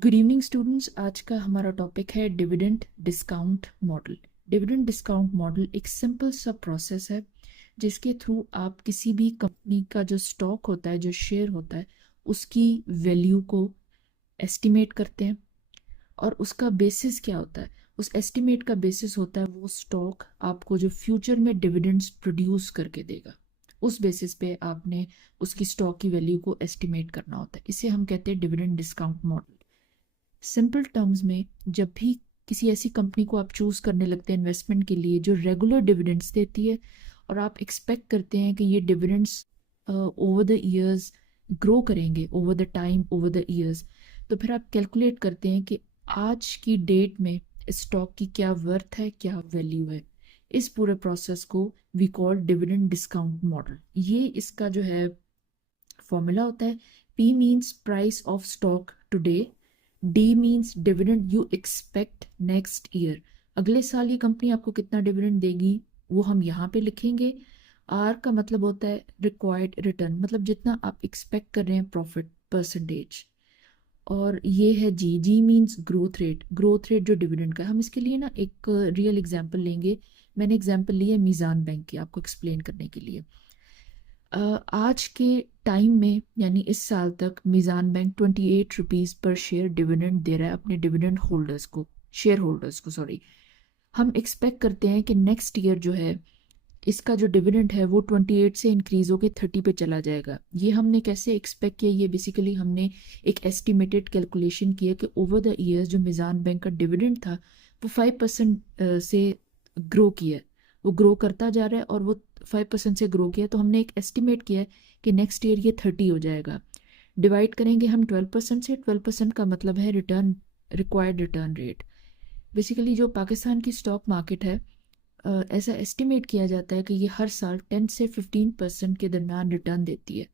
Good evening students. आज का हमारा टॉपिक है dividend discount model. Dividend discount model एक सिंपल सा प्रोसेस है जिसके थ्रू आप किसी भी कंपनी का जो स्टॉक होता है, जो शेयर होता है, उसकी वैल्यू को एस्टिमेट करते हैं। और उसका बेसिस क्या होता है? उस एस्टिमेट का बेसिस होता है वो स्टॉक आपको जो फ्यूचर में डिविडेंड्स प्रोड्यूस करके देगा। उस बेसिस पे आपने उसकी स्टॉक की वैल्यू को एस्टिमेट करना होता है। इसे हम कहते हैं dividend discount model. Simple terms में, जब भी किसी ऐसी कंपनी को आप चूज करने लगते हैं इन्वेस्टमेंट के लिए जो रेगुलर डिविडेंड्स देती है और आप एक्सपेक्ट करते हैं कि ये dividends over the years grow करेंगे, over the time, over the years, तो फिर आप कैलकुलेट करते हैं कि आज की डेट में स्टॉक की क्या वर्थ है, क्या वैल्यू है। इस पूरे प्रोसेस को we call dividend discount model. ये इसका जो है फॉर्मूला होता है। P means price of stock today, D means dividend you expect next year. अगले साल ये कंपनी आपको कितना डिविडेंड देगी वो हम यहाँ पे लिखेंगे। आर का मतलब होता है रिक्वायर्ड रिटर्न, मतलब जितना आप एक्सपेक्ट कर रहे हैं प्रॉफिट परसेंटेज। और ये है G, G means growth rate, growth rate जो डिविडेंड का है। हम इसके लिए ना एक रियल एग्जांपल लेंगे। मैंने एग्जांपल ली है मीज़ान बैंक की, आपको एक्सप्लेन करने के लिए। आज के टाइम में यानी इस साल तक मीज़ान बैंक 28 रुपीज़ पर शेयर डिविडेंड दे रहा है अपने डिविडेंड होल्डर्स को, शेयर होल्डर्स को, सॉरी। हम एक्सपेक्ट करते हैं कि नेक्स्ट ईयर जो है इसका जो डिविडेंड है वो 28 से इंक्रीज होकर 30 पे चला जाएगा। ये हमने कैसे एक्सपेक्ट किया? ये बेसिकली हमने एक एस्टिमेटेड कैलकुलेशन किया कि ओवर द ईयर्स जो मीज़ान बैंक का डिविडेंड था वो 5% से ग्रो किया है, वो ग्रो करता जा रहा है और वो 5% से ग्रो किया। तो हमने एक एस्टिमेट किया है कि नेक्स्ट ईयर ये 30 हो जाएगा। डिवाइड करेंगे हम 12% से। 12% का मतलब है return, required return rate. Basically जो पाकिस्तान की स्टॉक मार्केट है, ऐसा एस्टिमेट किया जाता है कि ये हर साल 10 से 15% के दरमियान रिटर्न देती है।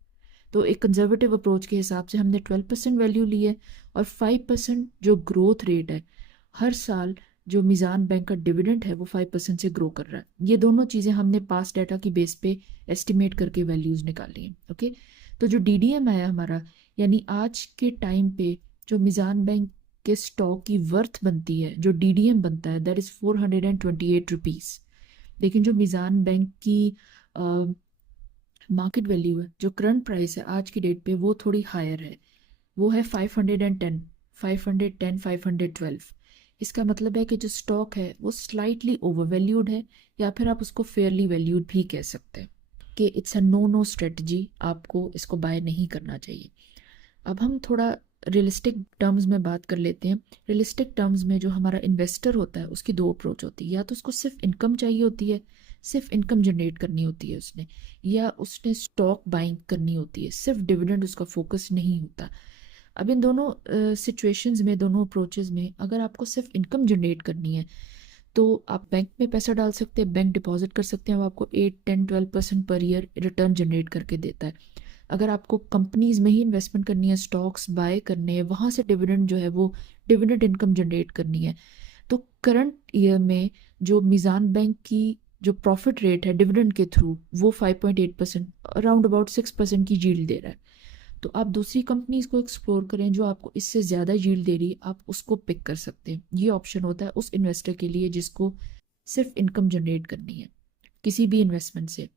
तो एक कंजर्वेटिव अप्रोच के हिसाब से हमने 12% वैल्यू ली है और 5% जो ग्रोथ रेट है, हर साल जो मीज़ान बैंक का डिविडेंड है वो 5% से ग्रो कर रहा है। ये दोनों चीज़ें हमने पास डाटा की बेस पे एस्टिमेट करके वैल्यूज़ निकाली हैं। ओके, तो जो डीडीएम आया हमारा, यानी आज के टाइम पे जो मीज़ान बैंक के स्टॉक की वर्थ बनती है, जो डीडीएम बनता है, दैट इज़ 428 रुपीज़। लेकिन जो मीज़ान बैंक की मार्केट वैल्यू है, जो करंट प्राइस है आज की डेट पे, वो थोड़ी हायर है। वो है 510, 510, 512। इसका मतलब है कि जो स्टॉक है वो स्लाइटली ओवर वैल्यूड है, या फिर आप उसको फेयरली वैल्यूड भी कह सकते हैं कि it's a no no strategy, आपको इसको बाय नहीं करना चाहिए। अब हम थोड़ा रियलिस्टिक टर्म्स में बात कर लेते हैं। रियलिस्टिक टर्म्स में जो हमारा इन्वेस्टर होता है उसकी दो अप्रोच होती है। या तो उसको सिर्फ इनकम चाहिए होती है, सिर्फ इनकम जनरेट करनी होती है उसने, या उसने स्टॉक बाइंग करनी होती है, सिर्फ डिविडेंड उसका फोकस नहीं होता। अब इन दोनों सिचुएशंस में, दोनों अप्रोचेस में, अगर आपको सिर्फ इनकम जनरेट करनी है तो आप बैंक में पैसा डाल सकते हैं, बैंक डिपॉजिट कर सकते हैं, वो आपको 8, 10, 12% पर ईयर रिटर्न जनरेट करके देता है। अगर आपको कंपनीज में ही इन्वेस्टमेंट करनी है, स्टॉक्स बाय करने हैं, वहाँ से डिविडेंड जो है वो डिविडेंड इनकम जनरेट करनी है, तो करंट ईयर में जो मीज़ान बैंक की जो प्रॉफिट रेट है डिविडेंड के थ्रू, वो 5.8%, अराउंड अबाउट 6% की यील्ड दे रहा है। तो आप दूसरी कंपनीज को एक्सप्लोर करें जो आपको इससे ज़्यादा यील्ड दे रही है, आप उसको पिक कर सकते हैं। ये ऑप्शन होता है उस इन्वेस्टर के लिए जिसको सिर्फ इनकम जनरेट करनी है किसी भी इन्वेस्टमेंट से।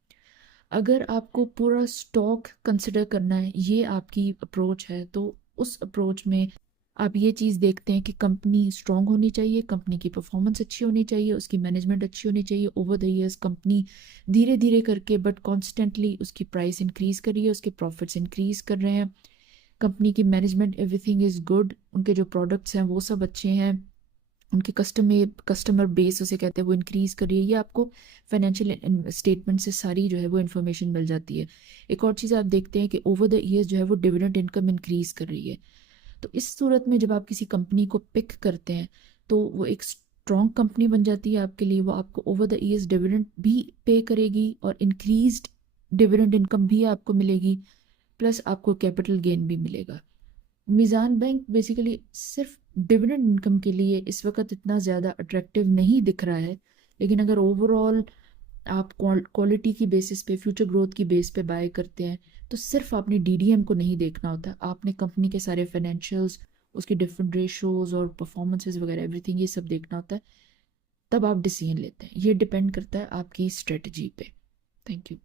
अगर आपको पूरा स्टॉक कंसिडर करना है, ये आपकी अप्रोच है, तो उस अप्रोच में आप ये चीज़ देखते हैं कि कंपनी स्ट्रांग होनी चाहिए, कंपनी की परफॉर्मेंस अच्छी होनी चाहिए, उसकी मैनेजमेंट अच्छी होनी चाहिए। ओवर द ईयर्स कंपनी धीरे धीरे करके बट कॉन्स्टेंटली उसकी प्राइस इंक्रीज कर रही है, उसके प्रॉफिट्स इंक्रीज कर रहे हैं। कंपनी की मैनेजमेंट, एवरीथिंग इज़ गुड, उनके जो प्रोडक्ट्स हैं वो सब अच्छे हैं, उनके कस्टमर बेस उसे कहते हैं वो इंक्रीज कर रही है। ये आपको फाइनेंशियल स्टेटमेंट से सारी जो है वो इन्फॉर्मेशन मिल जाती है। एक और चीज़ आप देखते हैं कि ओवर द ईयर्स जो है वो डिविडेंड इनकम इंक्रीज कर रही है। तो इस सूरत में जब आप किसी कंपनी को पिक करते हैं तो वो एक स्ट्रॉन्ग कंपनी बन जाती है आपके लिए। वो आपको ओवर द ईयर्स डिविडेंड भी पे करेगी और इंक्रीज्ड डिविडेंड इनकम भी आपको मिलेगी, प्लस आपको कैपिटल गेन भी मिलेगा। मीज़ान बैंक बेसिकली सिर्फ डिविडेंड इनकम के लिए इस वक्त इतना ज़्यादा अट्रैक्टिव नहीं दिख रहा है, लेकिन अगर ओवरऑल आप क्वालिटी की बेसिस पे, फ्यूचर ग्रोथ की बेस पे बाय करते हैं, तो सिर्फ आपने डीडीएम को नहीं देखना होता, आपने कंपनी के सारे फाइनेंशियल्स, उसकी डिफरेंट रेशोज और परफॉर्मेंसेज वगैरह एवरीथिंग, ये सब देखना होता है, तब आप डिसीजन लेते हैं। ये डिपेंड करता है आपकी स्ट्रेटजी पे। Thank you.